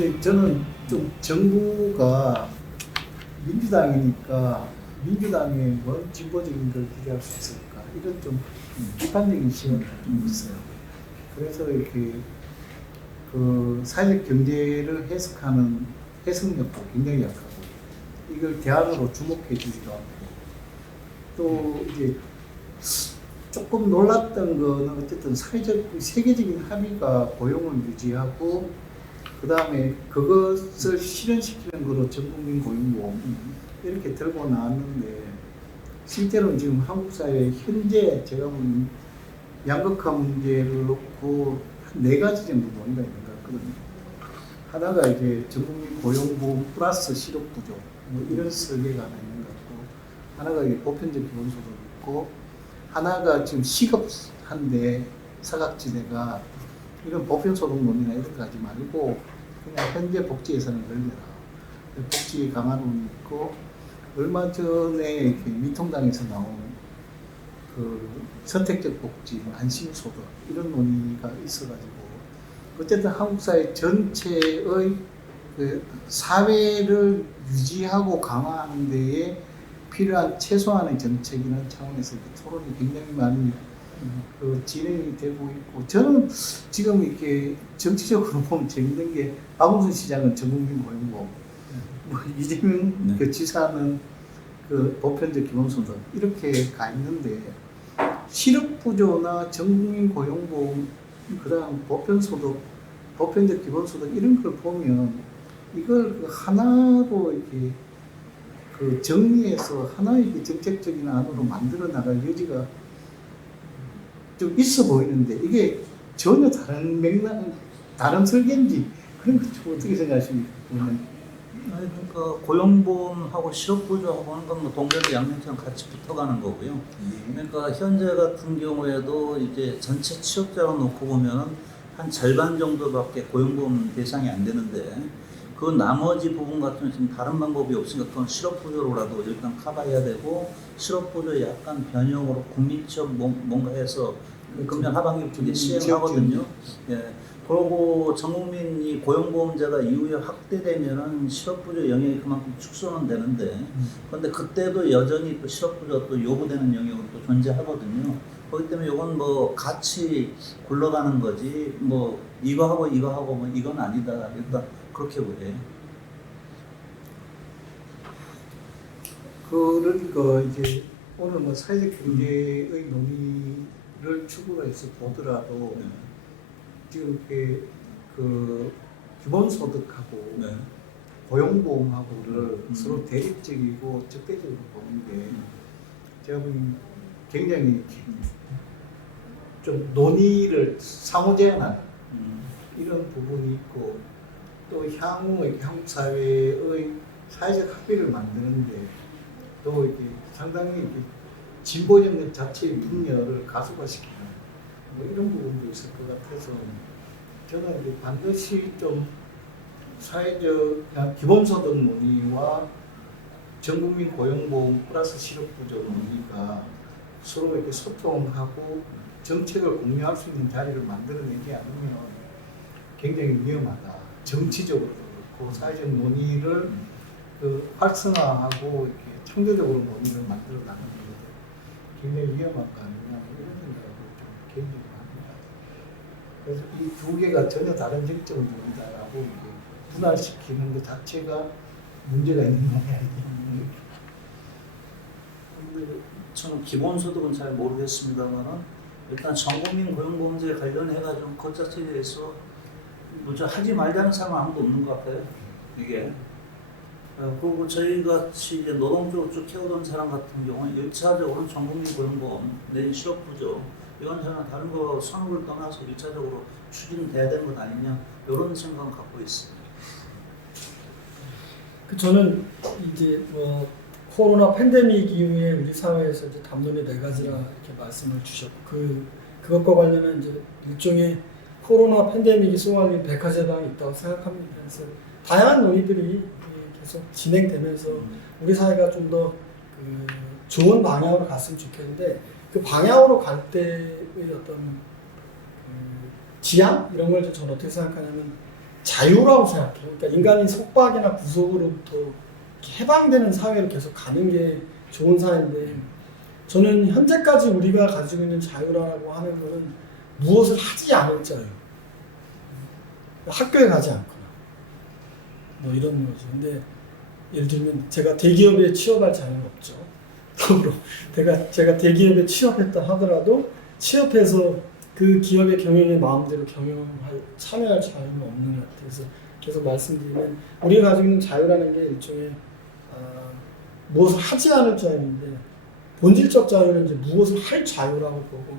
근데 저는 좀 정부가 민주당이니까 민주당의 뭔 진보적인 걸 기대할 수 있을까 이런 좀 비판적인 시각이 좀 있어요. 그래서 이렇게 그 사회적 경제를 해석하는 해석력도 굉장히 약하고 이걸 대안으로 주목해 주기도 하고 또 이제 조금 놀랐던 거는 어쨌든 사회적 세계적인 합의가 고용을 유지하고 그 다음에 그것을 실현시키는 거로 전국민 고용보험 이렇게 들고 나왔는데 실제로는 지금 한국 사회 현재 제가 보는 양극화 문제를 놓고 한 4가지 정도 논의가 있는 것 같거든요. 하나가 이제 전국민 고용보험 플러스 실업 부족 뭐 이런 설계가 하나 있는 것 같고 하나가 이제 보편적 기본소득 있고 하나가 지금 시급한데 사각지대가 이런 보편소득 논의나 이런 거 하지 말고 그냥 현재 복지 예산을 늘려라. 복지 강화론이 있고 얼마 전에 이렇게 미통당에서 나온 그 선택적 복지, 안심소득 이런 논의가 있어가지고 어쨌든 한국 사회 전체의 그 사회를 유지하고 강화하는 데에 필요한 최소한의 정책이라는 차원에서 토론이 굉장히 많이 그 진행이 되고 있고 저는 지금 이렇게 정치적으로 보면 재밌는 게 박원순 시장은 전국민 고용보험, 뭐 이재명 네. 그 지사는 그 보편적 기본소득 이렇게 가 있는데 실업부조나 전국민 고용보험 그다음 보편소득, 보편적 기본소득 이런 걸 보면 이걸 그 하나로 이렇게 그 정리해서 하나의 정책적인 안으로 만들어 나갈 여지가 좀 있어 보이는데 이게 전혀 다른 맥락, 다른 설계인지 그런 거 좀 어떻게 생각하십니까? 아니, 그러니까 고용보험하고 실업보조하고 하는 건 뭐 동전의 양면처럼 같이 붙어가는 거고요. 그러니까 현재 같은 경우에도 이제 전체 취업자로 놓고 보면은 한 절반 정도밖에 고용보험 대상이 안 되는데 그 나머지 부분 같은 경우는 다른 방법이 없으니까 그건 실업보조로라도 일단 커버해야 되고 실업보조에 약간 변형으로 국민취업 뭔가 해서 금년 하반기 쪽에 시행하거든요. 예. 그리고 전국민이 고용보험제가 이후에 확대되면은 실업부조 영역이 그만큼 축소는 되는데, 그런데 그때도 여전히 또 실업부조 또 요구되는 영역은 또 존재하거든요. 그렇기 때문에 이건 뭐 같이 굴러가는 거지, 뭐 이거 하고 뭐 이건 아니다. 일단 그렇게 보여요. 그러니까 이제 오늘 뭐 사회적 경제의 논의를 축으로 해서 보더라도 지금 그 기본소득하고 네. 고용보험하고를 서로 대립적이고 적대적으로 보는 게 제가 보기엔 굉장히 좀 논의를 상호제한하는 이런 부분이 있고 또 향후 한국 사회의 사회적 합의를 만드는데 또 이렇게 상당히 이렇게 진보 정책 자체의 분열을 가속화시키는 뭐 이런 부분도 있을 것 같아서 저는 이제 반드시 좀 사회적 기본소득 논의와 전국민 고용보험 플러스 실업부조 논의가 서로 이렇게 소통하고 정책을 공유할 수 있는 자리를 만들어내지 않으면 굉장히 위험하다. 정치적으로도 그렇고 사회적 논의를 그 활성화하고 이렇게 창조적으로 논의를 만들어 나가는 게 굉장히 위험한 거 아니냐 이런 생각을 좀 개인적으로 합니다. 그래서 이 두 개가 전혀 다른 정책을 논의다라고 이게 분할시키는 것 자체가 문제가 있는 모양이에요. 저는 기본소득은 잘 모르겠습니다만은 일단 전국민 고용보험제 관련해가지고 그 자체에 대해서 뭐저 하지 말자는 사람은 아무도 없는 것 같아요. 이게 그리고 저희 같이 이제 노동 쪽을 쭉 해오던 사람 같은 경우는 1차적으로는 전국민 고용보험 내지 실업부조 이건 저는 다른 거 선호를 떠나서 1차적으로 추진돼야 되는 것 아니냐 이런 생각을 갖고 있습니다. 저는 이제 뭐 코로나 팬데믹 이후에 우리 사회에서 이제 담론이 4가지라 이렇게 말씀을 주셨고 그것과 관련한 이제 일종의 코로나 팬데믹이 쏘아올린 백화제당이 있다고 생각합니다. 그래서 다양한 논의들이 계속 진행되면서 우리 사회가 좀 더 그 좋은 방향으로 갔으면 좋겠는데 그 방향으로 갈 때의 어떤 그 지향 이런 걸 저는 어떻게 생각하냐면 자유라고 생각해요. 그러니까 인간이 속박이나 구속으로부터 해방되는 사회로 계속 가는 게 좋은 사회인데 저는 현재까지 우리가 가지고 있는 자유라고 하는 것은 무엇을 하지 않을 자유. 학교에 가지 않거나 뭐 이런 거죠. 근데 예를 들면 제가 대기업에 취업할 자유는 없죠. 더불어 제가 대기업에 취업했다 하더라도 취업해서 그 기업의 경영에 마음대로 참여할 자유는 없는 것 같아요. 그래서 계속 말씀드리면 우리가 가지고 있는 자유라는 게 일종의 무엇을 하지 않을 자유인데 본질적 자유는 이제 무엇을 할 자유라고 보고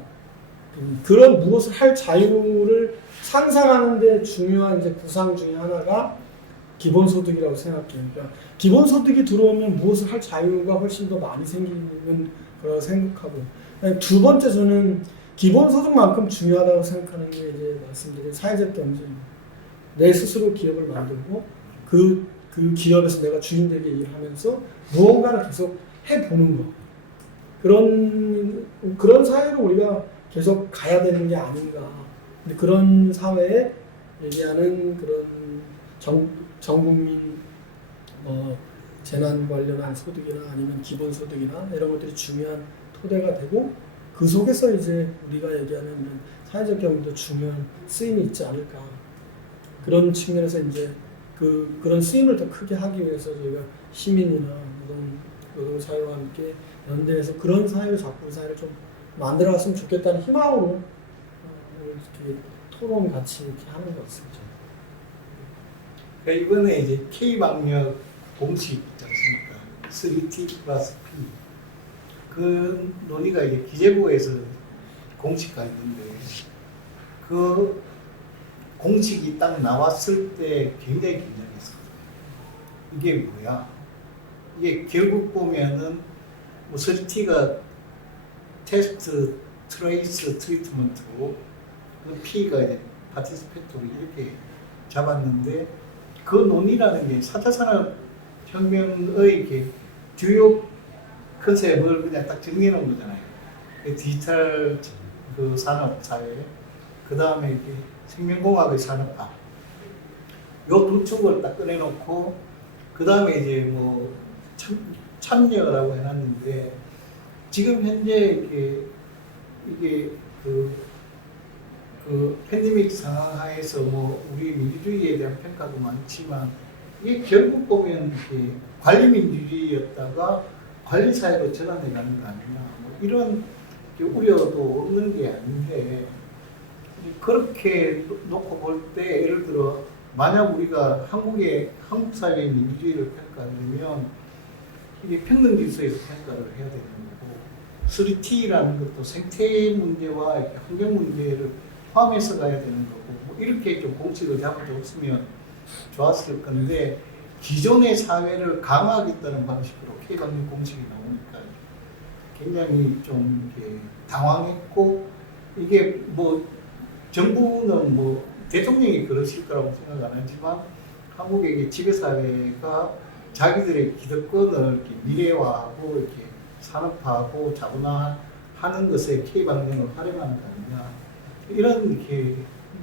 그런 무엇을 할 자유를 상상하는 데 중요한 이제 구상 중에 하나가 기본소득이라고 생각해요. 그러니까 기본소득이 들어오면 무엇을 할 자유가 훨씬 더 많이 생기는 거라고 생각하고 두 번째 저는 기본소득만큼 중요하다고 생각하는 게 이제 말씀드린 사회적 경제입니다. 내 스스로 기업을 만들고 그 기업에서 내가 주인 되게 일하면서 무언가를 계속 해보는 거. 그런 사회로 우리가 계속 가야 되는 게 아닌가. 근데 그런 사회에 얘기하는 그런 전국민 재난 관련한 소득이나 아니면 기본소득이나 이런 것들이 중요한 토대가 되고 그 속에서 이제 우리가 얘기하는 이런 사회적 경제도 중요한 쓰임이 있지 않을까. 그런 측면에서 이제 그런 쓰임을 더 크게 하기 위해서 저희가 시민이나 노동사회와 함께 연대해서 그런 사회를 자꾸 우리 사회를 좀 만들어갔으면 좋겠다는 희망으로 이렇게 토론 같이 이렇게 하는 것 같습니다. 그러니까 이번에 이제 K방역 공식 있지 않습니까? 3T 플러스 P. 그 논의가 이제 기재부에서 공식화 있는데 그 공식이 딱 나왔을 때 굉장히 긴장했었거든요. 이게 뭐야? 이게 결국 보면은 뭐 3T가 테스트, 트레이스, 트리트먼트고 P가 이제 파티스페토리 이렇게 잡았는데 그 논의라는 게 4차 산업혁명의 이렇게 주요 컨셉을 그냥 딱 정리해 놓은 거잖아요. 디지털 그 산업 사회, 그 다음에 이렇게 생명공학의 산업화, 요 두 축을 딱 꺼내놓고 그 다음에 이제 뭐 참여라고 해놨는데 지금 현재 이게 그 팬데믹 상황하에서 뭐 우리 민주주의에 대한 평가도 많지만 이게 결국 보면 이렇게 관리 민주주의였다가 관리 사회로 전환해 가는 거 아니냐 뭐 이런 우려도 없는 게 아닌데 그렇게 놓고 볼 때 예를 들어 만약 우리가 한국 사회의 민주주의를 평가하려면 이게 평등 질서에서 평가를 해야 되는 거고 3T라는 것도 생태 문제와 환경 문제를 포함해서 가야 되는 거고 뭐 이렇게 좀 공식을 잡아줬으면 좋았을 건데 기존의 사회를 강화하겠다는 방식으로 K방역 공식이 나오니까 굉장히 좀 이렇게 당황했고 이게 뭐 정부는 뭐 대통령이 그러실 거라고 생각 안 하지만 한국의 지배사회가 자기들의 기득권을 이렇게 미래화하고 이렇게 산업화하고 자본화하는 것에 K방역을 활용하는 거 아니냐 이런 이렇게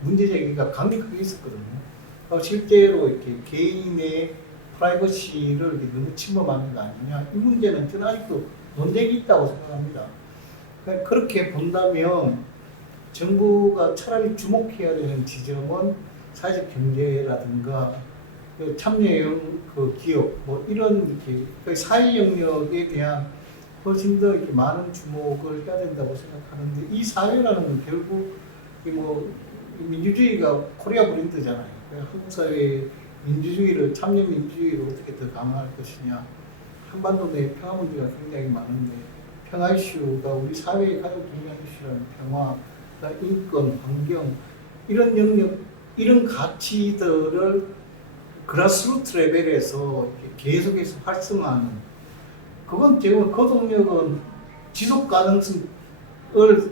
문제 제기가 강력하게 있었거든요. 실제로 이렇게 개인의 프라이버시를 이렇게 너무 침범하는 거 아니냐 이 문제는 저는 아직도 논쟁이 있다고 생각합니다. 그러니까 그렇게 본다면 정부가 차라리 주목해야 되는 지점은 사회적 경제라든가 그 참여형 그 기업 뭐 이런 이렇게 그 사회 영역에 대한 훨씬 더 이렇게 많은 주목을 해야 된다고 생각하는데 이 사회라는 건 결국 뭐 민주주의가 코리아 브랜드잖아요. 한국 사회의 민주주의를 참여 민주주의를 어떻게 더 강화할 것이냐. 한반도 내 평화 문제가 굉장히 많은데 평화 이슈가 우리 사회의 가장 중요한 이슈라는 평화, 인권, 환경 이런 영역, 이런 가치들을 그라스루트 레벨에서 계속해서 활성화하는 그건 지금 그 동력은 지속 가능성을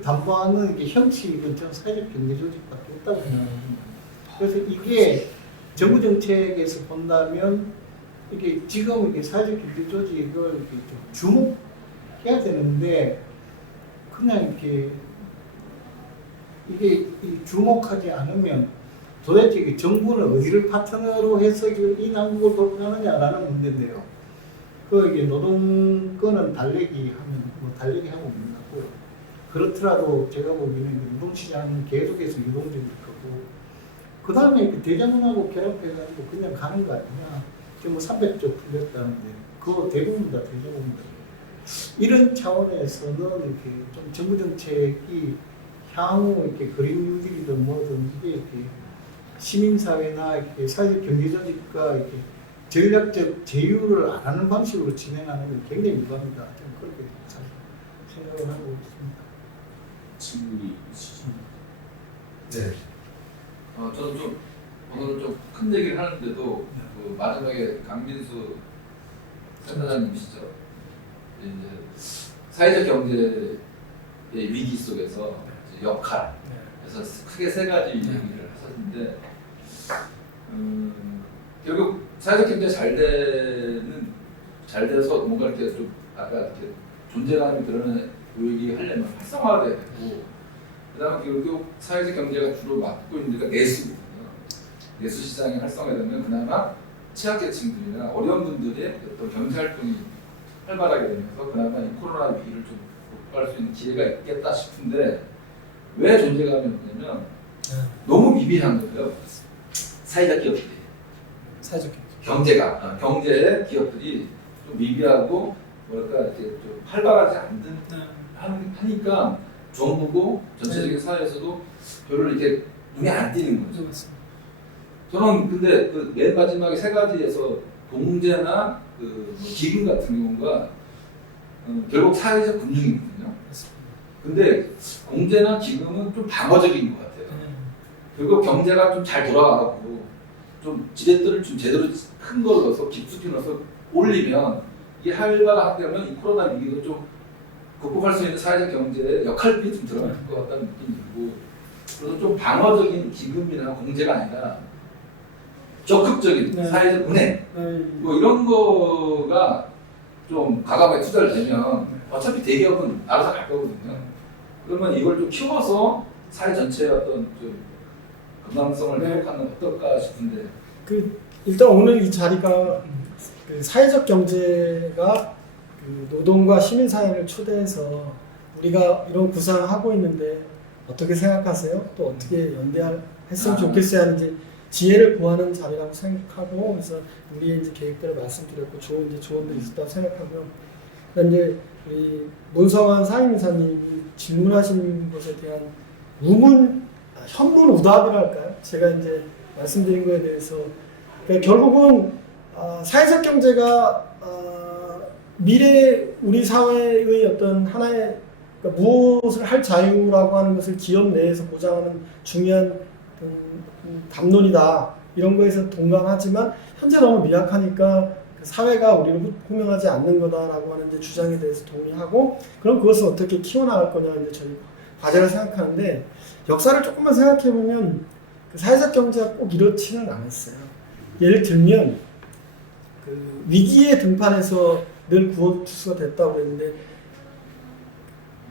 담보하는 게 형식은 전 사회적 경제 조직밖에 없다고 생각합니다. 그래서 이게 정부 정책에서 본다면 이게 지금 이게 사회적 경제 조직을 이렇게 좀 주목해야 되는데 그냥 이렇게 이게 주목하지 않으면 도대체 그 정부는 어디를 파트너로 해서 이 난국을 돌파하느냐라는 문제인데요. 그 이게 노동권은 달래기 하면 뭐 달래기 하고 있는 거고, 그렇더라도 제가 보기에는 노동시장은 계속해서 유동적일 거고, 그 다음에 그 대자본하고 결합해가지고 그냥 가는 거 아니냐. 지금 뭐 300조 풀렸다는데 그거 대부분 다 대자본입니다. 이런 차원에서는 이렇게 좀 정부 정책이 향후 이렇게 그린 뉴딜이든 뭐든 이게 이렇게 시민사회나 이렇게 사회적 경제 조직과 이렇게 전략적 제휴를 안 하는 방식으로 진행하는 게 굉장히 유감이다. 좀 그렇게 생각을 하고 있습니다. 질문이 있으십니까? 네. 저는 좀 오늘 좀 큰 얘기를 하는데도 그 마지막에 강민수 센터장님이시죠. 이제 사회적 경제의 위기 속에서 이제 역할, 그래서 크게 세 가지 얘기를 하셨는데 결국 사회적 경제 잘 돼서 뭔가 이렇게 좀 아까 이렇게 존재감이 드러나는 얘기하려면 활성화돼야 되고, 그다음에 결국 사회적 경제가 주로 맡고 있는 데가 내수거든요. 내수 시장이 활성화되면 그나마 취약계층들이나 어려운 분들의 어떤 경제 활동이 활발하게 되면서 그나마 이 코로나 위기를 좀 극복할 수 있는 기회가 있겠다 싶은데, 왜 존재감이 없냐면 너무 미비한 거예요. 사회적 기업들이. 사회적 경제의 기업들이 좀 미비하고 뭐랄까 이렇게 좀 활발하지 하니까 정부고 전체적인 사회에서도 별로 이렇게 눈에 안 띄는 거죠. 저는 근데 그 맨 마지막에 세 가지에서 공제나 그 기금 같은 경우가 결국 사회적 금융이거든요. 근데 공제나 기금은 좀 방어적인 것 같아요. 결국 경제가 좀 잘 돌아가고 좀 지렛대를 좀 제대로 큰 걸 넣어서 깊숙이 넣어서 올리면 이게 활발하게 되면 이 코로나 위기도 좀 극복할 수 있는 사회적 경제의 역할이 좀 들어갈 것 같다는 느낌이 들고, 그래서 좀 방어적인 기금이나 공제가 아니라 적극적인 사회적 은행 뭐 이런 거가 좀 과감하게 투자를 되면 어차피 대기업은 알아서 갈 거거든요. 그러면 이걸 좀 키워서 사회 전체의 어떤 좀 건강성을 회복하는 어떨까 싶은데. 일단 오늘 이 자리가 그 사회적 경제가 그 노동과 시민사회를 초대해서 우리가 이런 구상을 하고 있는데 어떻게 생각하세요? 또 어떻게 연대했으면 좋겠어야 하는지 지혜를 구하는 자리라고 생각하고, 그래서 우리의 이제 계획들을 말씀드렸고 좋은 이제 조언들이 있었다고 생각하고요. 그다음 이제 우리 문성환 상임이사님이 질문하신 것에 대한 현문우답이랄까요? 제가 이제 말씀드린 거에 대해서 그러니까 결국은 사회적 경제가 미래 우리 사회의 어떤 하나의 그러니까 무엇을 할 자유라고 하는 것을 기업 내에서 보장하는 중요한 담론이다. 이런 거에서 동감하지만 현재 너무 미약하니까 사회가 우리를 호명하지 않는 거다라고 하는 이제 주장에 대해서 동의하고, 그럼 그것을 어떻게 키워나갈 거냐 이제 저희 과제를 생각하는데, 역사를 조금만 생각해 보면 그 사회적 경제가 꼭 이렇지는 않았어요. 예를 들면 그 위기의 등판에서 늘 구원투수가 됐다고 했는데,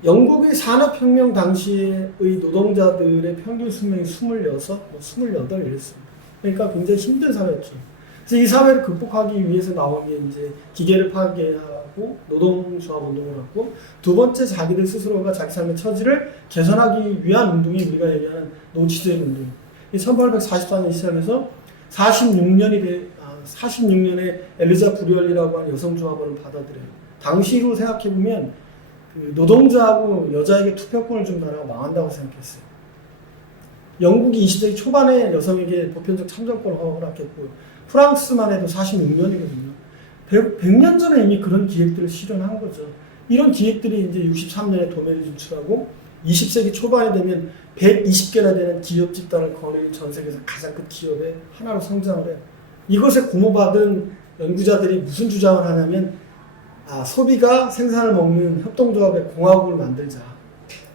영국의 산업혁명 당시의 노동자들의 평균 수명이 26, 28 이랬습니다. 그러니까 굉장히 힘든 사회였죠. 그래서 이 사회를 극복하기 위해서 나온 게 이제 기계를 파괴하고 노동조합 운동을 하고, 두 번째 자기들 스스로가 자기 삶의 처지를 개선하기 위한 운동이 우리가 얘기하는 노치제의 운동. 1844년 시작해서 46년에 엘리자 브리얼리라고 하는 여성조합원을 받아들여요. 당시로 생각해보면 그 노동자하고 여자에게 투표권을 준 나라가 망한다고 생각했어요. 영국이 20세기 초반에 여성에게 보편적 참정권을 허락했고, 프랑스만 해도 46년이거든요. 100년 전에 이미 그런 기획들을 실현한 거죠. 이런 기획들이 이제 63년에 도매를 진출하고 20세기 초반이 되면 120개나 되는 기업 집단을 거느린 전 세계에서 가장 큰 기업의 하나로 성장을 해요. 이것에 고무받은 연구자들이 무슨 주장을 하냐면, 소비가 생산을 먹는 협동조합의 공화국을 만들자.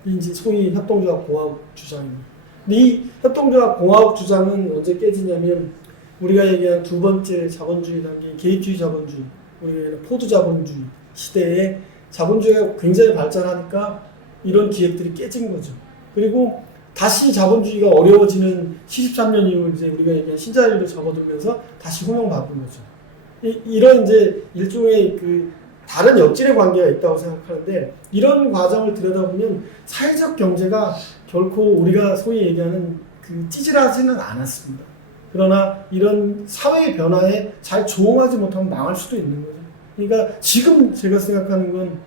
이제 소위 협동조합 공화국 주장입니다. 근데 이 협동조합 공화국 주장은 언제 깨지냐면, 우리가 얘기한 두 번째 자본주의 단계, 계획주의 자본주의, 우리가 얘기하는 포드 자본주의 시대에 자본주의가 굉장히 발전하니까 이런 기획들이 깨진 거죠. 그리고 다시 자본주의가 어려워지는 73년 이후 이제 우리가 얘기한 신자유로 접어들면서 다시 호명받은 거죠. 이런 이제 일종의 그 다른 역질의 관계가 있다고 생각하는데 이런 과정을 들여다보면 사회적 경제가 결코 우리가 소위 얘기하는 그 찌질하지는 않았습니다. 그러나 이런 사회의 변화에 잘 조응하지 못하면 망할 수도 있는 거죠. 그러니까 지금 제가 생각하는 건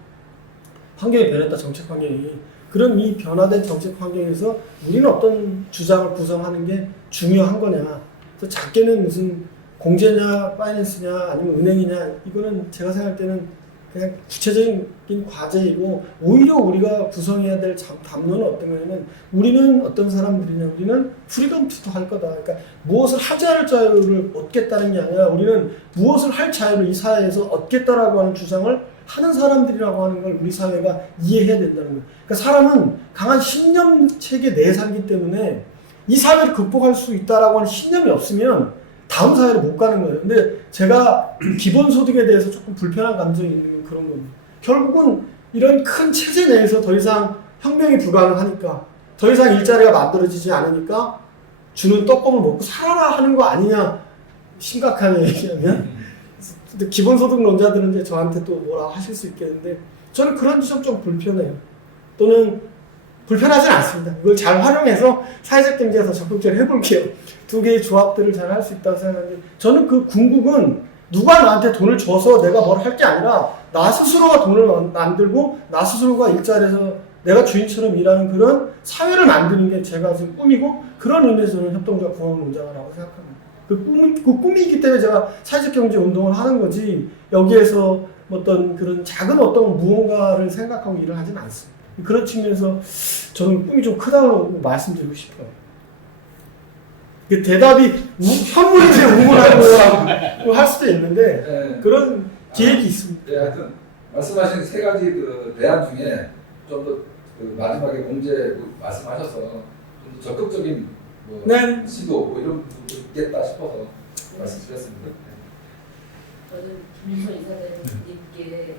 환경이 변했다, 정책 환경이. 그런 이 변화된 정책 환경에서 우리는 어떤 주장을 구성하는 게 중요한 거냐. 그래서 작게는 무슨 공제냐, 파이낸스냐, 아니면 은행이냐, 이거는 제가 생각할 때는 그냥 구체적인 과제이고, 오히려 우리가 구성해야 될 담론은 어떤 거냐면, 우리는 어떤 사람들이냐, 우리는 프리덤 투도 할 거다. 그러니까 무엇을 하지 않을 자유를 얻겠다는 게 아니라, 우리는 무엇을 할 자유를 이 사회에서 얻겠다라고 하는 주장을 하는 사람들이라고 하는 걸 우리 사회가 이해해야 된다는 거예요. 그러니까 사람은 강한 신념 체계 내에 살기 때문에 이 사회를 극복할 수 있다라고 하는 신념이 없으면 다음 사회를 못 가는 거예요. 근데 제가 기본소득에 대해서 조금 불편한 감정이 있는 건 그런 겁니다. 결국은 이런 큰 체제 내에서 더 이상 혁명이 불가능하니까, 더 이상 일자리가 만들어지지 않으니까 주는 떡밥을 먹고 살아라 하는 거 아니냐, 심각하게 얘기하면. 근데 기본소득론자들은 이제 저한테 또 뭐라 하실 수 있겠는데, 저는 그런 지점 좀 불편해요. 또는 불편하진 않습니다. 이걸 잘 활용해서 사회적 경제에서 적극적으로 해볼게요. 두 개의 조합들을 잘 할 수 있다고 생각하는데, 저는 그 궁극은 누가 나한테 돈을 줘서 내가 뭘 할 게 아니라 나 스스로가 돈을 만들고 나 스스로가 일자리에서 내가 주인처럼 일하는 그런 사회를 만드는 게 제가 지금 꿈이고, 그런 의미에서 저는 협동조합 공헌론자라고 생각합니다. 그 꿈이기 때문에 제가 사회적 경제 운동을 하는 거지, 여기에서 어떤 그런 작은 어떤 무언가를 생각하고 일을 하진 않습니다. 그런 측면에서 저는 꿈이 좀 크다고 말씀드리고 싶어요. 대답이 현물인지 우물하고 할 수도 있는데, 네. 그런 계획이 있습니다. 네, 하여튼 말씀하신 세 가지 그 대안 중에 좀 더 그 마지막에 공제 말씀하셔서 좀 더 적극적인 뭐 네. 시도 뭐 이런 부분도 있겠다 싶어서 말씀드렸습니다. 저는 김윤선 이사장님께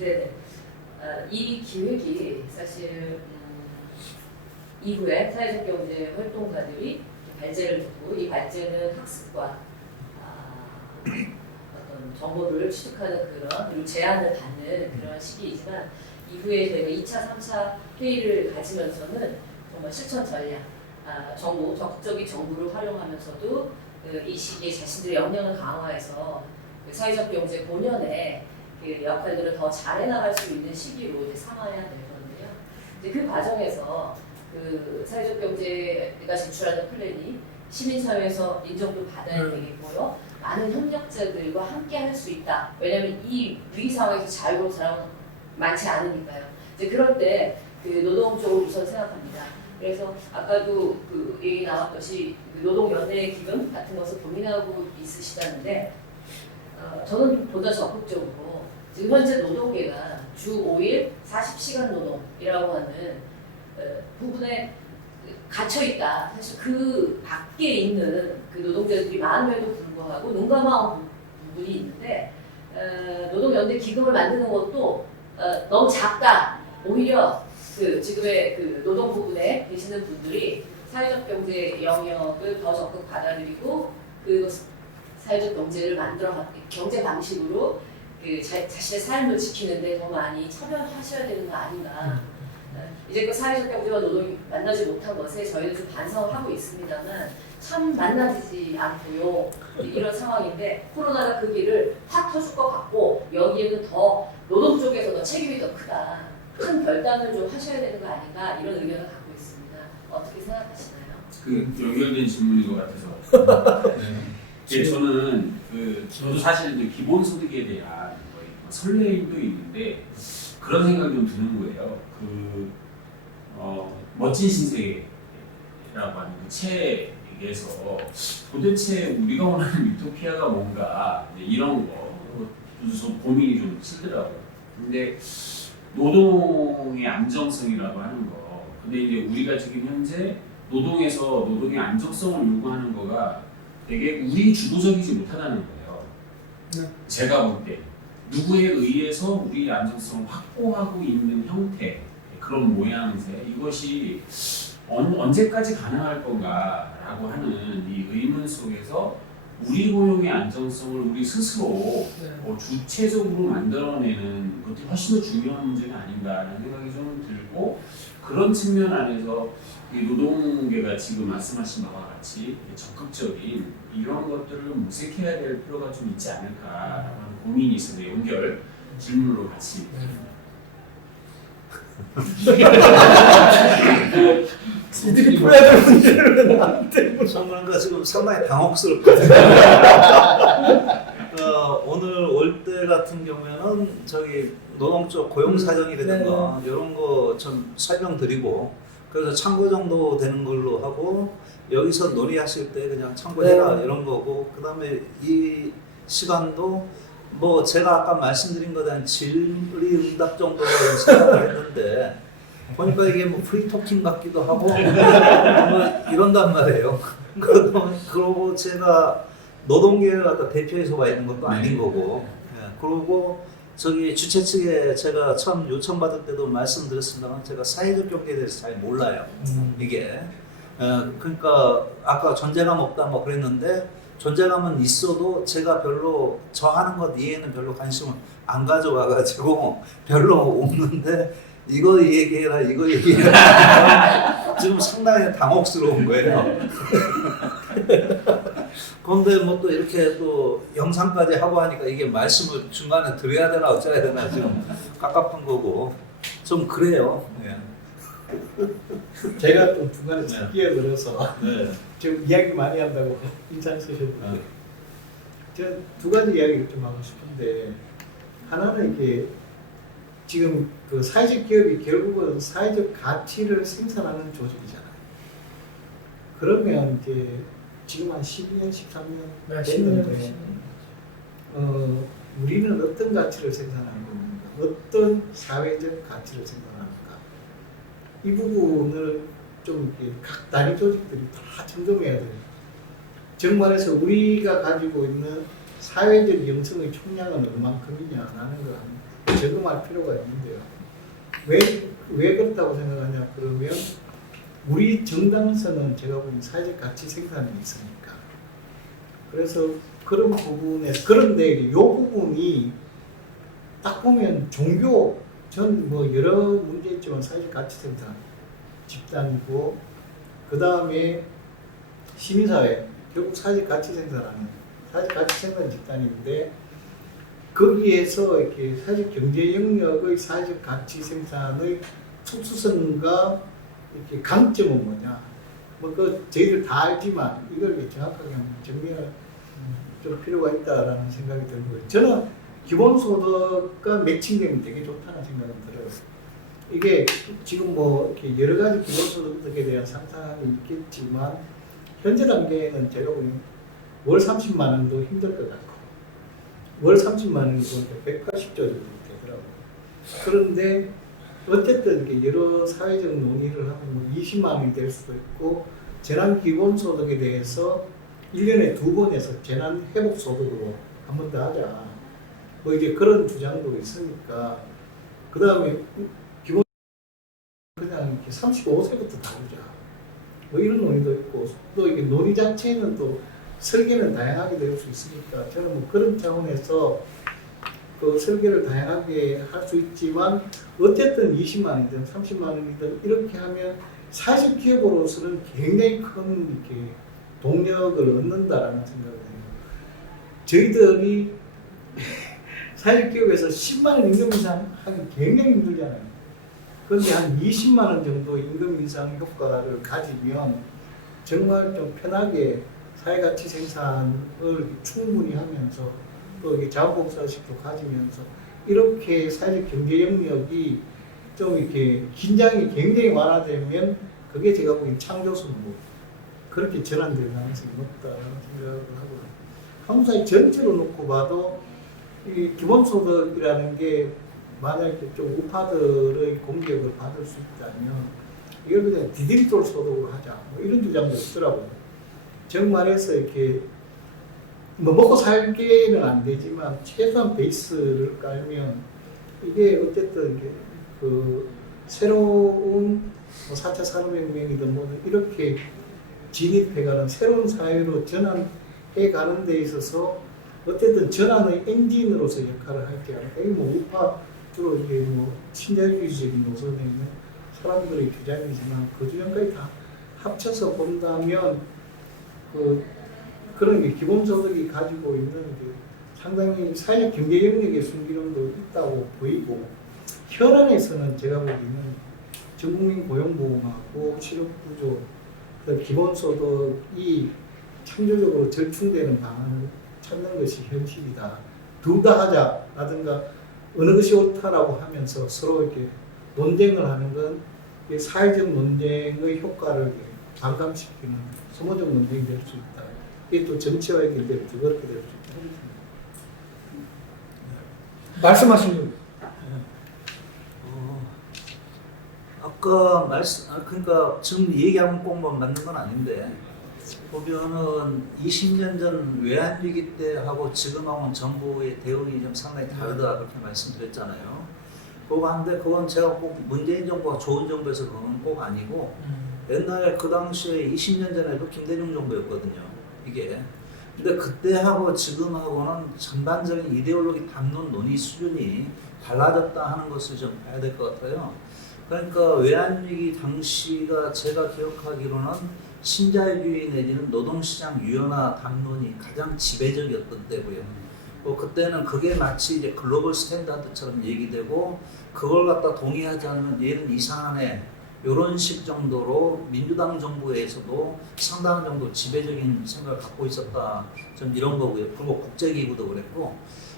네, 이 기획이 사실 이후에 사회적 경제 활동가들이 발제를 듣고, 이 발제는 학습과 어떤 정보를 취득하는 그런, 그리고 제안을 받는 그런 시기이지만, 이후에 저희가 2차, 3차 회의를 가지면서는 정말 실천 전략, 적극적인 정보를 활용하면서도 이 시기에 자신들의 역량을 강화해서 사회적 경제 본연의 그 역할들을 더 잘해 나갈 수 있는 시기로 이제 삼아야 되거든요. 이제 그 과정에서 그 사회적 경제가 제출하는 플랜이 시민사회에서 인정도 받아야 되겠고요. 많은 협력자들과 함께 할 수 있다. 왜냐하면 이 위기 상황에서 자유로운 사람은 많지 않으니까요. 이제 그럴 때 그 노동 쪽을 우선 생각합니다. 그래서 아까도 그 얘기 나왔듯이 그 노동연대 기금 같은 것을 고민하고 있으시다는데, 저는 보다 적극적으로 지금 현재 노동계가 주 5일 40시간 노동이라고 하는 부분에 갇혀 있다. 사실 그 밖에 있는 그 노동자들이 많음에도 불구하고 눈 감아온 부분이 있는데, 노동연대 기금을 만드는 것도 너무 작다. 오히려 그 지금의 그 노동 부분에 계시는 분들이 사회적 경제 영역을 더 적극 받아들이고, 그 사회적 경제를 만들어 경제 방식으로 그 자신의 삶을 지키는데 더 많이 참여하셔야 되는 거 아닌가. 이제 그 사회적 경제와 노동이 만나지 못한 것에 저희는 좀 반성을 하고 있습니다만, 참 만나지지 않고요. 이런 상황인데, 코로나가 그 길을 확 터줄 것 같고, 여기에는 더 노동 쪽에서 더 책임이 더 크다. 큰 결단을 좀 하셔야 되는 거 아닌가, 이런 의견을 갖고 있습니다. 어떻게 생각하시나요? 그 연결된 질문인 것 같아서. 네. 저는 저도 사실 이제 기본소득에 대한 설레임도 있는데 그런 생각이 좀 드는 거예요. 멋진 신세계라고 하는 그 책에서 도대체 우리가 원하는 유토피아가 뭔가 이런 거 좀 고민이 좀 들더라고요. 근데 노동의 안정성이라고 하는 거. 근데 이제 우리가 지금 현재 노동에서 노동의 안정성을 요구하는 거가 되게 우리 주도적이지 못하다는 거예요. 네. 제가 볼 때 누구에 의해서 우리의 안정성을 확보하고 있는 형태, 그런 모양새, 이것이 언제까지 가능할 건가라고 하는 이 의문 속에서 우리 고용의 안정성을 우리 스스로 주체적으로 만들어내는 것이 훨씬 더 중요한 문제가 아닌가라는 생각이 좀 들고, 그런 측면 안에서 이 노동계가 지금 말씀하신 바와 같이 적극적인 이런 것들을 모색해야 될 필요가 좀 있지 않을까라는 고민이 있어서 연결 질문으로 같이. 이들이 풀어야 될 문제를 나한테. 그러니까 지금 상당히 당혹스럽거든요. 오늘 올 때 같은 경우에는 저기 노동 쪽 고용 사정이라든가 이런 거 좀 설명드리고, 그래서 참고 정도 되는 걸로 하고, 여기서 논의하실 때 그냥 참고해라 이런 거고, 그다음에 이 시간도 뭐 제가 아까 말씀드린 것에 대한 질의응답 정도로 생각을 했는데, 보니까 이게 뭐 프리토킹 같기도 하고 뭐 이런단 말이에요. 그러고 제가 노동계를 갖다 대표해서 와 있는 것도 아닌 거고, 그리고 저기 주최 측에 제가 처음 요청받을 때도 말씀드렸습니다만, 제가 사회적 경제에 대해서 잘 몰라요. 이게 그러니까 아까 존재감 없다 뭐 그랬는데, 존재감은 있어도 제가 별로 저 하는 것 이해는 별로 관심을 안 가져와가지고 별로 없는데, 이거 얘기해라 이거 얘기해라 지금 상당히 당혹스러운 거예요. 그런데 뭐 또 이렇게 또 영상까지 하고 하니까 이게 말씀을 중간에 드려야 되나 어쩌야 되나 지금 깝깝한 거고 좀 그래요. 네. 제가 또 중간에 끼어들어서 네. 지금 이야기 많이 한다고 인상 쓰셨는데, 제가 두 가지 이야기를 좀 하고 싶은데, 하나는 이게 지금 그 사회적 기업이 결국은 사회적 가치를 생산하는 조직이잖아요. 그러면 이제 지금 한 12년, 13년 됐는데, 우리는 어떤 가치를 생산하는 겁니까? 어떤 사회적 가치를 생산하는가? 이 부분을 좀 이렇게 각 단위 조직들이 다 점검해야 돼요. 정말해서 우리가 가지고 있는 사회적 영성의 총량은 얼만큼이냐라는 걸 점검할 필요가 있는데요. 왜 그렇다고 생각하냐 그러면, 우리 정당에서는 제가 보기엔 사회적 가치 생산이 있으니까. 그래서 그런 부분에서, 그런데 이 부분이 딱 보면 종교, 전 뭐 여러 문제 있지만 사회적 가치 생산 집단이고, 그 다음에 시민사회, 결국 사회적 가치 생산하는 사회적 가치 생산 집단인데, 거기에서 이렇게 사회적 경제 영역의 사회적 가치 생산의 특수성과 이렇게 강점은 뭐냐? 뭐 그 저희들 다 알지만 이걸 정확하게 정리할 좀 필요가 있다라는 생각이 들고요. 저는 기본소득과 매칭되면 되게 좋다는 생각이 들어요. 이게 지금 뭐 이렇게 여러 가지 기본소득에 대한 상상이 있겠지만, 현재 단계에는 제가 보기엔 월 30만 원도 힘들 것 같고, 월 30만 원이 보니까 180조 정도 되더라고요. 그런데 어쨌든 이렇게 여러 사회적 논의를 하고 뭐 20만 원이 될 수도 있고, 재난 기본소득에 대해서 1년에 2번에서 재난 회복소득으로 한 번 더 하자. 뭐 이제 그런 주장도 있으니까, 그 다음에 기본 그냥 이렇게 35세부터 다루자. 뭐 이런 논의도 있고, 또 이게 논의 자체는 또 설계는 다양하게 될 수 있으니까, 저는 뭐 그런 차원에서 그 설계를 다양하게 할 수 있지만, 어쨌든 20만 원이든 30만 원이든 이렇게 하면 사실 기업으로서는 굉장히 큰 이렇게 동력을 얻는다라는 생각을 해요. 저희들이 사실 기업에서 10만 원 임금 인상 하기 굉장히 힘들잖아요. 그런데 한 20만 원 정도 임금 인상 효과를 가지면 정말 좀 편하게 사회가치 생산을 충분히 하면서, 또 이게 자원봉사식도 가지면서, 이렇게 사회적 경제 영역이 좀 이렇게 긴장이 굉장히 완화되면, 그게 제가 보기엔 창조성으로 그렇게 전환될 가능성이 높다는 생각을 하고, 한국 사회 전체로 놓고 봐도 이 기본소득이라는 게 만약에 좀 우파들의 공격을 받을 수 있다면, 이걸 그냥 디지털 소득으로 하자, 뭐 이런 주장도 있더라고요. 정말해서 이렇게 뭐 먹고 살기는 안 되지만 최소한 베이스를 깔면, 이게 어쨌든 이게 그 새로운 뭐 4차 산업혁명이든 뭐 이렇게 진입해가는 새로운 사회로 전환해 가는 데 있어서 어쨌든 전환의 엔진으로서 역할을 할 게 아니라 이게 뭐 우파 주로 이게 뭐 신자유주의적인 노선에 있는 사람들의 주장이지만 그 주장까지 다 합쳐서 본다면 그런 게 기본소득이 가지고 있는 게 상당히 사회적 경제 영역의 순기능도 있다고 보이고 현안에서는 제가 보기에는 전국민 고용보험하고 실업구조, 기본소득이 창조적으로 절충되는 방안을 찾는 것이 현실이다. 둘 다 하자라든가 어느 것이 옳다라고 하면서 서로 이렇게 논쟁을 하는 건 사회적 논쟁의 효과를 반감시키는 소모적 논쟁이 될 수 있다. 이게 또 정치와 연결될 수 그렇게 될 수 있다. 말씀하신 분. 아까 그러니까 지금 얘기하면 꼭 뭐 맞는 건 아닌데 보면은 20년 전 외환위기 때 하고 지금하고는 정부의 대응이 좀 상당히 다르다 그렇게 말씀드렸잖아요. 그거 한데 그건 제가 꼭 문재인 정부가 좋은 정부에서 그건 꼭 아니고 옛날에 그 당시에 20년 전에도 김대중 정부였거든요. 이게. 근데 그때하고 지금하고는 전반적인 이데올로기 담론 논의 수준이 달라졌다 하는 것을 좀 봐야 될 것 같아요. 그러니까 외환위기 당시가 제가 기억하기로는 신자유주의 내지는 노동시장 유연화 담론이 가장 지배적이었던 때고요. 그때는 그게 마치 이제 글로벌 스탠다드처럼 얘기되고 그걸 갖다 동의하지 않으면 얘는 이상하네 이런 식 정도로 민주당 정부에서도 상당한 정도 지배적인 생각을 갖고 있었다. 좀 이런 거고요. 그리고 국제기구도 그랬고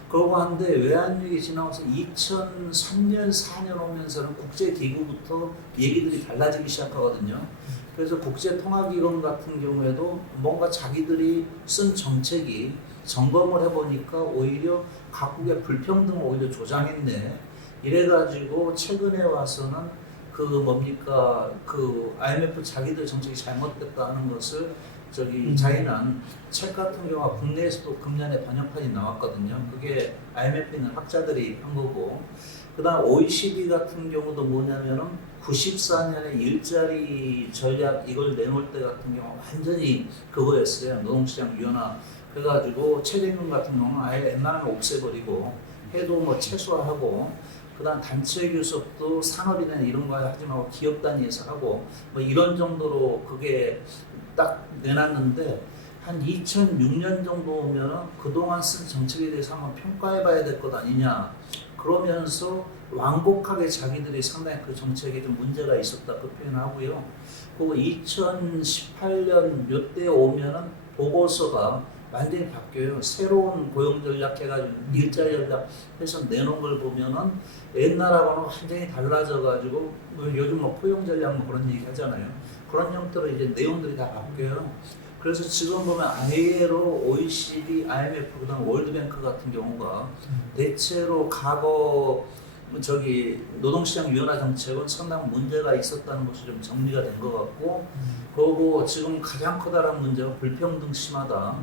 그러고 한데 외환위기 지나서 2003년, 4년 오면서는 국제기구부터 얘기들이 달라지기 시작하거든요. 그래서 국제통화기금 같은 경우에도 뭔가 자기들이 쓴 정책이 점검을 해보니까 오히려 각국의 불평등을 오히려 조장했네. 이래가지고 최근에 와서는 그 IMF 자기들 정책이 잘못됐다 하는 것을 자기는 책 같은 경우가 국내에서도 금년에 번역판이 나왔거든요. 그게 IMF에 있는 학자들이 한 거고 그다음 OECD 같은 경우도 뭐냐면은 94년에 일자리 전략 이걸 내놓을 때 같은 경우 완전히 그거였어요. 노동시장 유연화. 그래가지고 최저임금 같은 경우는 아예 웬만하면 없애버리고 해도 뭐 최소화하고 그다음 단체 교섭도 산업이나 이런 거 하지 말고 기업 단위에서 하고 뭐 이런 정도로 그게 딱 내놨는데 한 2006년 정도 오면은 그동안 쓴 정책에 대해서 한번 평가해봐야 될 것 아니냐. 그러면서 완곡하게 자기들이 상당히 그 정책에 좀 문제가 있었다 그 표현을 하고요. 그리고 2018년 요때 오면은 보고서가 완전히 바뀌어요. 새로운 고용 전략 해가지고 일자리 전략 해서 내놓은 걸 보면은 옛날하고는 완전히 달라져가지고 요즘 뭐 포용 전략 뭐 그런 얘기 하잖아요. 그런 형태로 이제 내용들이 다 바뀌어요. 그래서 지금 보면 ILO, OECD, IMF, 그다음 월드뱅크 같은 경우가 대체로 과거 노동시장 유연화 정책은 상당히 문제가 있었다는 것이 좀 정리가 된 것 같고, 그리고 지금 가장 커다란 문제가 불평등 심하다.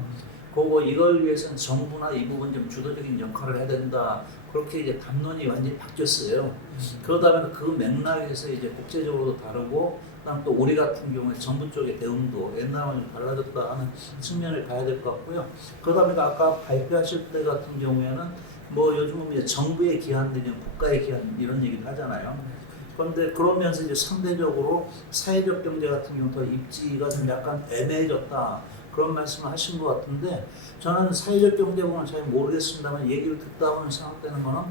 그리고 이걸 위해서는 정부나 이 부분 좀 주도적인 역할을 해야 된다. 그렇게 이제 담론이 완전히 바뀌었어요. 그러다 보면 그 맥락에서 이제 국제적으로도 다르고, 그다음 또 우리 같은 경우에 정부 쪽의 대응도 옛날하고는 좀 달라졌다 하는 측면을 봐야 될 것 같고요. 그러다 보니까 아까 발표하실 때 같은 경우에는 뭐 요즘은 이제 정부의 기한 내지는 국가의 기한 이런 얘기를 하잖아요. 그런데 그러면서 이제 상대적으로 사회적 경제 같은 경우 더 입지가 좀 약간 애매해졌다. 그런 말씀을 하신 것 같은데 저는 사회적 경제 부분은 잘 모르겠습니다만 얘기를 듣다 보면 생각되는 거는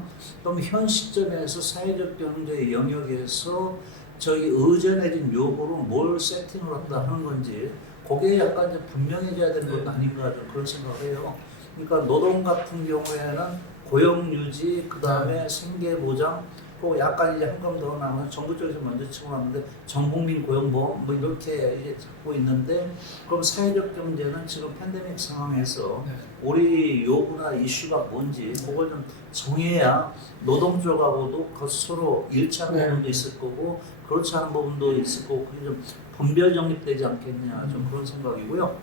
너무 현 시점에서 사회적 경제 영역에서 의전해진 요구로 뭘 세팅을 한다 하는 건지 그게 약간 좀 분명해져야 되는 것 아닌가 좀 그런 생각을 해요. 그러니까 노동 같은 경우에는 고용 유지, 그 다음에 생계 보장, 또 약간 이제 한 건 더 나면 정부 쪽에서 먼저 치고 나는데 전국민 고용보험 뭐 이렇게 이제 잡고 있는데 그럼 사회적 경제는 지금 팬데믹 상황에서 우리 요구나 이슈가 뭔지 그걸 좀 정해야 노동 쪽하고도 서로 일치하는 부분도 있을 거고 그렇지 않은 부분도 있을 거고 그게 좀 분별 정립되지 않겠냐 좀 그런 생각이고요.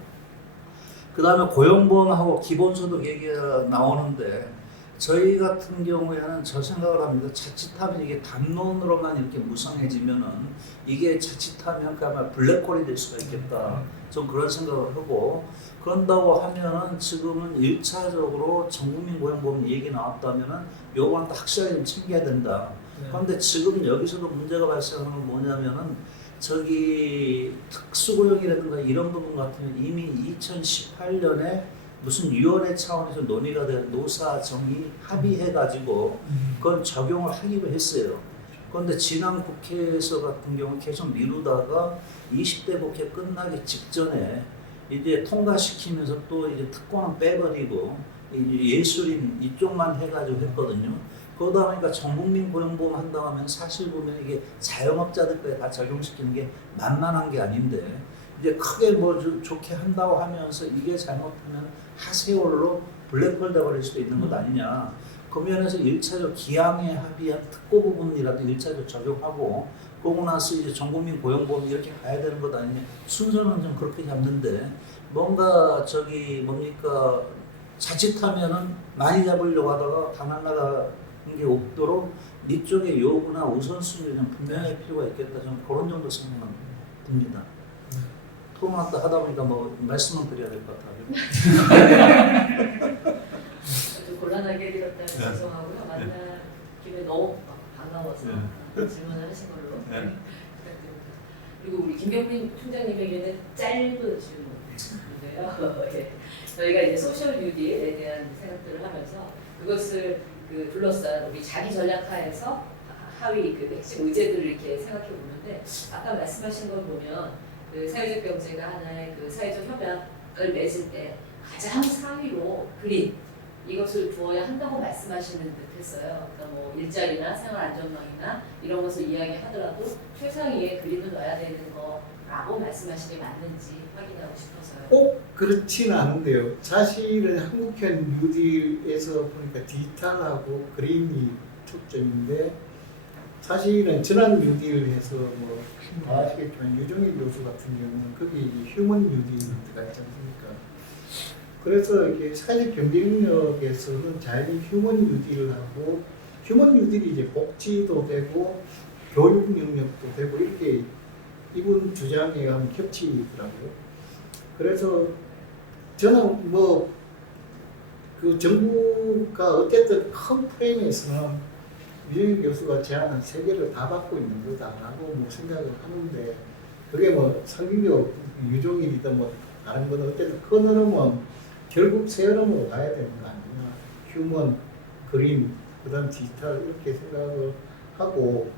그 다음에 고용보험하고 기본소득 얘기가 나오는데 저희 같은 경우에는 저 생각을 합니다. 자칫하면 이게 담론으로만 이렇게 무성해지면은 이게 자칫하면 그야말로 블랙홀이 될 수가 있겠다. 좀 그런 생각을 하고, 그런다고 하면은 지금은 1차적으로 전국민 고용보험 얘기 나왔다면은 요거는 또 확실하게 좀 챙겨야 된다. 그런데 지금 여기서도 문제가 발생하는 건 뭐냐면은 저기 특수고용이라든가 이런 부분 같으면 이미 2018년에 무슨 위원회 차원에서 논의가 된 노사정의 합의해가지고 그걸 적용을 하기로 했어요. 그런데 지난 국회에서 같은 경우 계속 미루다가 20대 국회 끝나기 직전에 이제 통과시키면서 또 이제 특권은 빼버리고 이제 예술인 이쪽만 해가지고 했거든요. 그러다 보니까 전국민 고용보험 한다고 하면 사실 보면 이게 자영업자들까지 다 적용시키는 게 만만한 게 아닌데 이제 크게 뭐 좋게 한다고 하면서 이게 잘못하면 하세월로 블랙홀 돼버릴 수도 있는 것 아니냐. 그 면에서 1차적 기왕에 합의한 특고 부분이라도 1차적 적용하고 그러고 나서 이제 전국민 고용보험 이렇게 가야 되는 것 아니냐. 순서는 좀 그렇게 잡는데 뭔가 저기 뭡니까 자칫하면은 많이 잡으려고 하다가 다 날라가는 게 없도록 이쪽의 요구나 우선순위를 좀 분명히 할 필요가 있겠다. 좀 그런 정도 생각만 듭니다. 토론한다 하다 보니까 뭐 말씀만 드려야 될 것 같아요. 좀 곤란하게 해드렸다면 죄송하고요. 만나 김에 너무 반가워서 질문을 하신 걸로 부탁드립니다. 그리고 우리 김경민 총장님에게는 짧은 질문인데요. 예. 저희가 이제 소셜 뉴딜에 대한 생각들을 하면서 그것을 둘러싼 우리 자기 전략하에서 하위 핵심 의제들을 이렇게 생각해 보는데 아까 말씀하신 걸 보면 사회적 경제가 하나의 사회적 협약을 맺을 때 가장 상위로 그린 이것을 두어야 한다고 말씀하시는 듯했어요. 그러니까 뭐 일자리나 생활 안전망이나 이런 것을 이야기하더라도 최상위에 그림을 놔야 되는 거라고 말씀하시는 게 맞는지 확인하고 싶어서요. 꼭 그렇지는 않은데요. 사실은 한국형 뉴딜에서 보니까 디지털하고 그린이 초점인데 사실은 전환 뉴딜에서 뭐 아시겠지만 유종일 교수 같은 경우는 거기 휴먼 뉴딜 들어가 있지 않습니까? 그래서 이렇게 사회적 경쟁력에서는 잘 휴먼 뉴딜하고 휴먼 뉴딜이 이제 복지도 되고 교육 능력도 되고 이렇게 이분 주장에 가면 겹치더라고요. 그래서 저는 뭐 그 정부가 어쨌든 큰 프레임에서는 유정일 교수가 제안한 세 개를 다 받고 있는 거다라고 뭐 생각을 하는데 그게 뭐 상징적 유종일이든 뭐 다른 건 어쨌든 큰 흐름은 결국 세 흐름으로 가야 되는 거 아니냐. 휴먼, 그린, 그다음 디지털 이렇게 생각을 하고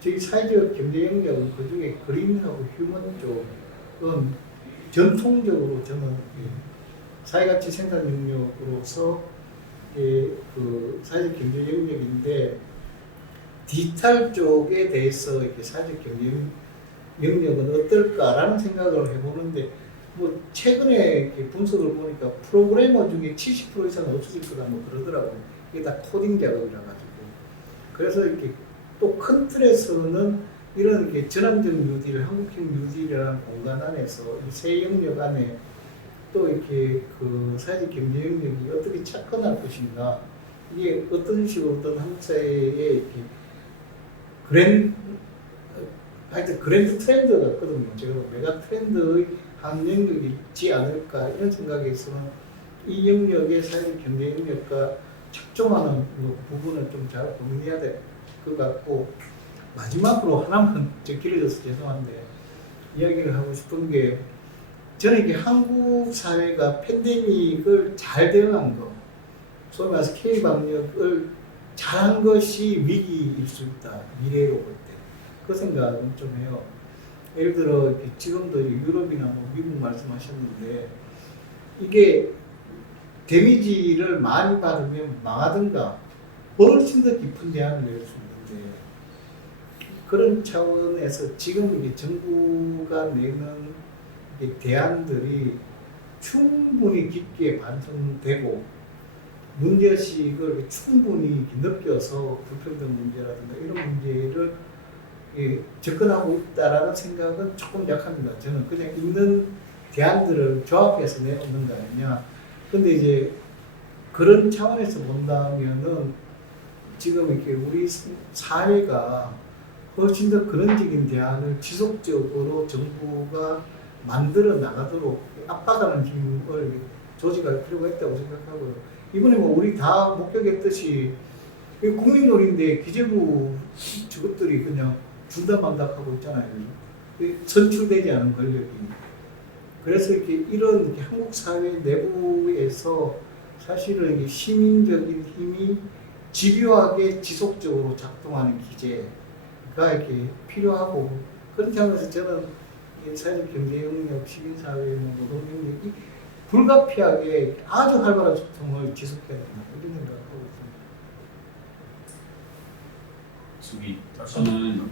저희 사회적 경제 영역은 그중에 그린하고 휴먼 쪽은 전통적으로 저는 사회가치 생산 영역으로서 그 사회적 경제 영역인데 디지털 쪽에 대해서 이렇게 사회적 경제 영역은 어떨까라는 생각을 해보는데 뭐 최근에 이렇게 분석을 보니까 프로그래머 중에 70% 이상은 없어질 거다 뭐 그러더라고요. 이게 다 코딩 작업이라 가지고 그래서 이렇게 또 큰 틀에서는 이런 이렇게 전환적 뉴딜, 한국형 뉴딜이라는 공간 안에서 이 세 영역 안에 또 이렇게 그 사회적 경제 영역이 어떻게 착근할 것인가 이게 어떤 식으로 어떤 한국 사회에 이렇게 하여튼 그랜드 트렌드 같거든요. 제가 메가 트렌드의 한 영역이 있지 않을까 이런 생각에서는 이 영역의 사회적 경제 영역과 착종하는 부분을 좀 잘 고민해야 될 것 같고 마지막으로 하나만 길어져서 죄송한데 이야기를 하고 싶은 게 저는 이게 한국 사회가 팬데믹을 잘 대응한 거 소위 말해서 K-방역을 잘한 것이 위기일 수 있다. 미래로 볼 때. 그 생각은 좀 해요. 예를 들어 지금도 유럽이나 뭐 미국 말씀하셨는데 이게 데미지를 많이 받으면 망하든가 훨씬 더 깊은 대안을 낼 수 있는데 그런 차원에서 지금 이게 정부가 내는 대안들이 충분히 깊게 반성되고 문제의식을 충분히 느껴서 불평등 문제라든가 이런 문제를 접근하고 있다라는 생각은 조금 약합니다. 저는 그냥 있는 대안들을 조합해서 내놓는 거 아니냐. 근데 이제 그런 차원에서 본다면은 지금 이렇게 우리 사회가 훨씬 더 그런적인 대안을 지속적으로 정부가 만들어 나가도록 압박하는 힘을 조직할 필요가 있다고 생각하고요. 이번에 뭐 우리 다 목격했듯이 국민놀이인데 기재부 저것들이 그냥 중단만닥하고 있잖아요. 선출되지 않은 권력이. 그래서 이런 한국 사회 내부에서 사실은 이게 시민적인 힘이 집요하게 지속적으로 작동하는 기제가 이렇게 필요하고, 그런 차원에서 저는 사회적 경제 영역, 시민사회, 노동 영역이 불가피하게 아주 활발한 소통을 지속해야 된다, 이런 생각을 하고 있습니다. 저는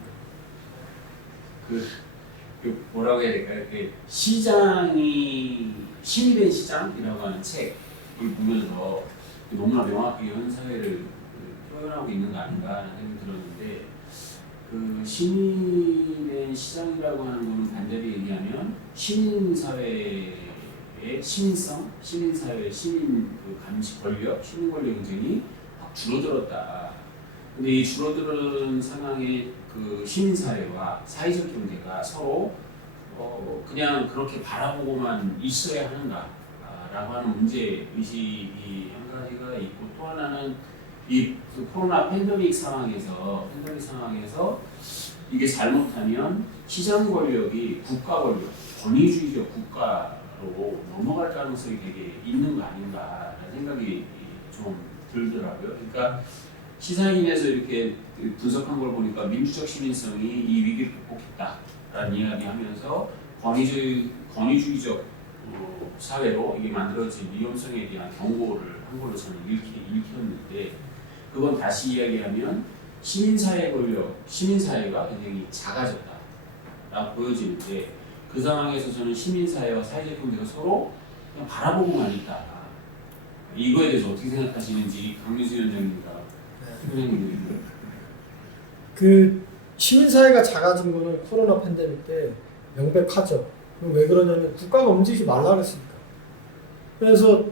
뭐라고 해야 될까요? 시장이 신이 된 시장이라고 하는 책을 보면서 너무나 명확하게 현 사회를 표현하고 있는 거 아닌가 하는 생각이 들었는데, 그 신이 된 시장이라고 하는 거는 반대로 얘기하면 시민사회의 시민성, 시민사회, 시민 감시 권력, 시민 권력 경쟁이 확 줄어들었다. 근데 이 줄어드는 상황에 그 시민사회와 사회적 경제가 서로 그냥 그렇게 바라보고만 있어야 하는가라고 하는 문제의식이 한 가지가 있고, 또 하나는 이 코로나 팬데믹 상황에서 이게 잘못하면 시장 권력이 국가 권력, 권위주의적 국가로 넘어갈 가능성이 되게 있는 거 아닌가라는 생각이 좀 들더라고요. 그러니까 시사인에서 이렇게 분석한 걸 보니까 민주적 시민성이 이 위기를 극복했다라는 이야기하면서 권위주의적 사회로 이게 만들어진 위험성에 대한 경고를 한 걸로 저는 읽혔는데, 그건 다시 이야기하면 시민사회 권력, 시민사회가 굉장히 작아졌다라고 보여지는데, 그 상황에서 저는 시민사회와 사회적 경제가 서로 그냥 바라보고만 있다. 이거에 대해서 어떻게 생각하시는지 강민수 위원장님과 그 시민사회가 작아진 거는 코로나 팬데믹 때 명백하죠. 왜 그러냐면 국가가 움직이지 말라 그랬으니까. 그래서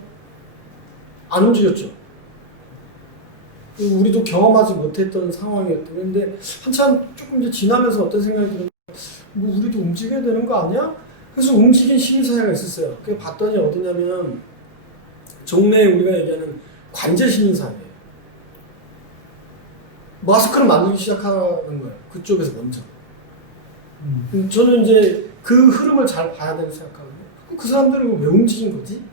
안 움직였죠. 우리도 경험하지 못했던 상황이었죠. 그런데 한참 조금 이제 지나면서 어떤 생각이 들었냐면, 뭐 우리도 움직여야 되는 거 아니야? 그래서 움직인 시민사회가 있었어요. 그게 봤더니 어디냐면 종래에 우리가 얘기하는 관제 시민사회. 마스크를 만들기 시작하는 거예요. 그쪽에서 먼저. 저는 이제 그 흐름을 잘 봐야 된다고 생각하거든요. 그 사람들은 왜 움직인 거지?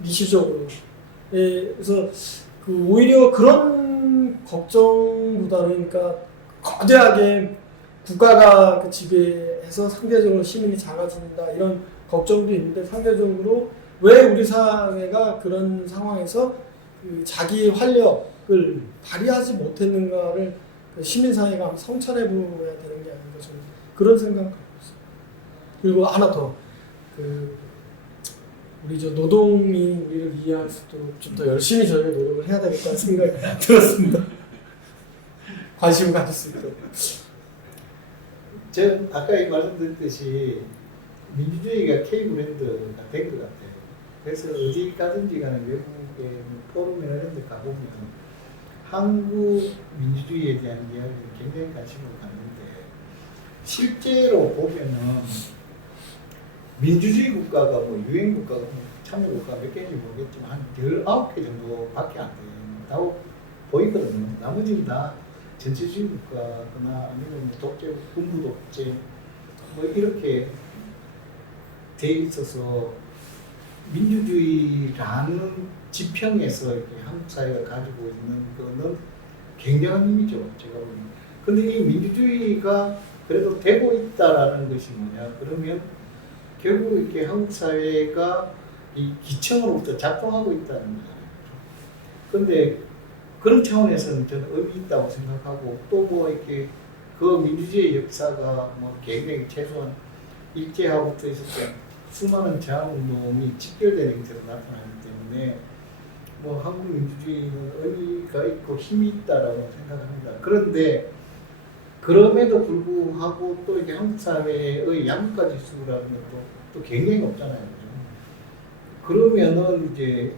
미시적으로. 그래서 오히려 그런 걱정보다는, 그러니까 거대하게 국가가 그 지배해서 상대적으로 시민이 작아진다, 이런 걱정도 있는데, 상대적으로 왜 우리 사회가 그런 상황에서 그 자기의 활력을 발휘하지 못했는가를 시민사회가 성찰해 보아야 되는 게 아닌가, 저는 그런 생각을 갖고 있어요. 그리고 하나 더, 우리 노동이 우리를 이해할 수 있도록 좀 더 열심히 저희가 노력을 해야 되겠다는 생각이 들었습니다. 관심을 가질 수 있도록. 제가 아까 말씀드렸듯이 민주주의가 K-브랜드가 된 것 같아요. 그래서 어디 가든지 간에 외국의 포럼이나 이런 데 가보면 한국 민주주의에 대한 이야기를 굉장히 관심을 갖는데, 실제로 보면은 민주주의 국가가 뭐 유엔 국가가 참여 국가가 몇 개인지 모르겠지만 한 19개 정도밖에 안 된다고 보이거든요. 나머지는 다 전체주의 국가거나 아니면 독재, 군부 독재 뭐 이렇게 돼 있어서, 민주주의라는 지평에서 이렇게 한국 사회가 가지고 있는 거는 굉장한 힘이죠, 제가 보기에는. 근데 이 민주주의가 그래도 되고 있다라는 것이 뭐냐? 그러면 결국 이렇게 한국 사회가 이 기층으로부터 작동하고 있다는 거잖아요. 근데 그런 차원에서는 저는 의미 있다고 생각하고, 또 뭐 이렇게 그 민주주의 역사가 뭐 굉장히 최소한 일제하고부터 있었던 수많은 저항운동이 직결되는 형태로 나타나기 때문에 뭐 한국 민주주의는 의미가 있고 힘이 있다라고 생각합니다. 그런데 그럼에도 불구하고 또 이게 한국 사회의 양극화 지수라는 것도 또 굉장히 높잖아요. 그러면은 이제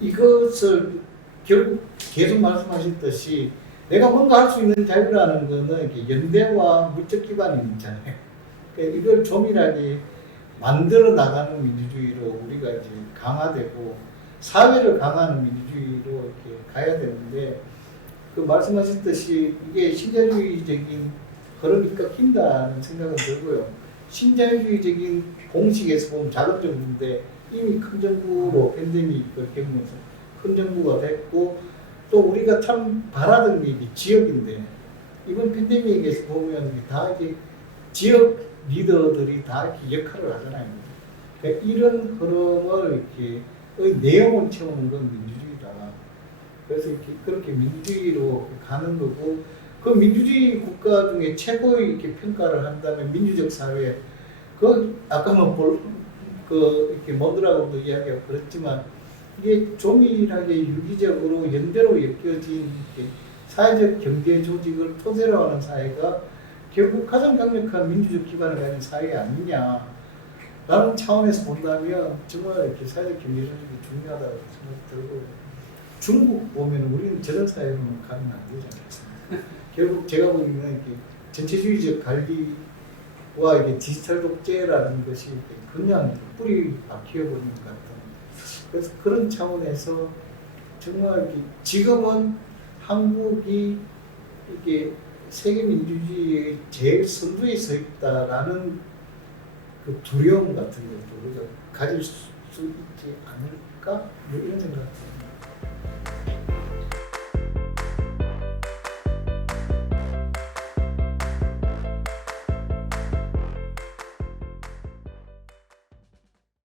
이것을 결국 계속 말씀하셨듯이 내가 뭔가 할 수 있는 자유라는 거는 이렇게 연대와 물적 기반이 있잖아요. 그러니까 이걸 조밀하게 만들어 나가는 민주주의로 우리가 이제 강화되고 사회를 강화하는 민주주의로 이렇게 가야 되는데 그 말씀하셨듯이 이게 신자유주의적인 흐름이 꺾인다는 생각은 들고요. 신자유주의적인 공식에서 보면 작은 정부인데 이미 큰 정부로 팬데믹을 겪으면서 큰 정부가 됐고 또 우리가 참 바라던 게 이제 지역인데 이번 팬데믹에서 보면 다 이제 지역 리더들이 다 이렇게 역할을 하잖아요. 그러니까 이런 흐름을 이렇게 내용을 채우는 건 민주주의다. 그래서 이렇게 그렇게 민주주의로 가는 거고 그 민주주의 국가 중에 최고의 이렇게 평가를 한다면 민주적 사회 그 아까 이렇게 모드라고도 이야기하고 그랬지만 이게 조밀하게 유기적으로 연대로 엮여진 사회적 경제 조직을 토대로 하는 사회가 결국 가장 강력한 민주적 기반을 가진 사회 아니냐 라는 차원에서 본다면 정말 이렇게 사회적 경제 조직이 중요하다고 생각이 들고 중국 보면 우리는 저런 사회로는 가면 안 되지 않겠습니까? 결국 제가 보기에는 이렇게 전체주의적 관리와 이게 디지털 독재라는 것이 그냥 뿌리 박혀버리는 것 같아요. 그래서 그런 차원에서 정말 이렇게 지금은 한국이 이게 세계 민주주의의 제일 선두에 서 있다라는 그 두려움 같은 것도 우리가 가질 수 있지 않을까? 뭐 이런 생각이 듭니다.